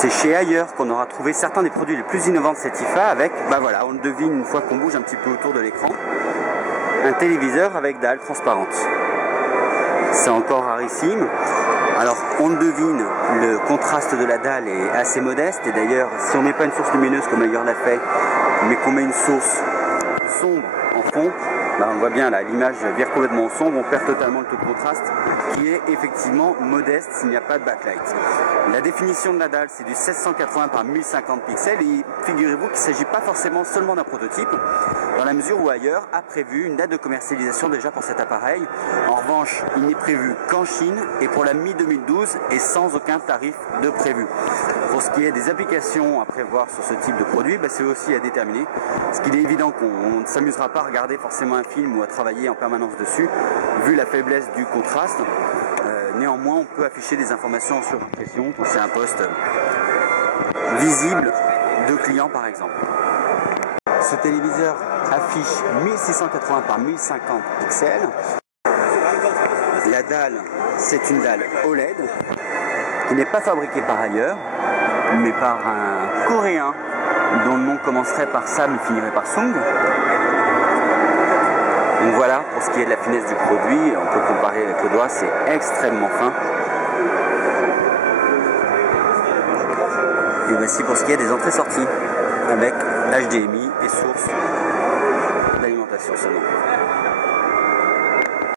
C'est chez Ailleurs qu'on aura trouvé certains des produits les plus innovants de cette IFA avec, bah voilà, on le devine une fois qu'on bouge un petit peu autour de l'écran, un téléviseur avec dalle transparente. C'est encore rarissime. Alors on le devine, le contraste de la dalle est assez modeste et d'ailleurs si on met pas une source lumineuse comme Ailleurs l'a fait, mais qu'on met une source sombre en fond, bah on voit bien là, l'image vire complètement au sombre, on perd totalement le taux de contraste qui est effectivement modeste s'il n'y a pas de backlight. La définition de la dalle c'est du 1680 par 1050 pixels et figurez-vous qu'il ne s'agit pas forcément seulement d'un prototype, dans la mesure où Ailleurs a prévu une date de commercialisation déjà pour cet appareil. En revanche, il n'est prévu qu'en Chine et pour la mi-2012 et sans aucun tarif de prévu. Pour ce qui est des applications à prévoir sur ce type de produit, bah c'est aussi à déterminer, parce qu'il est évident qu'on ne s'amusera pas à regarder forcément un film ou à travailler en permanence dessus, vu la faiblesse du contraste. Néanmoins, on peut afficher des informations sur impression quand c'est un poste visible de client par exemple. Ce téléviseur affiche 1680 par 1050 pixels. La dalle, c'est une dalle OLED qui n'est pas fabriquée par Ailleurs, mais par un Coréen dont le nom commencerait par Sam et finirait par Sung. Donc voilà, pour ce qui est de la finesse du produit, on peut comparer avec le doigt, c'est extrêmement fin. Et voici pour ce qui est des entrées-sorties, avec HDMI et source d'alimentation seulement.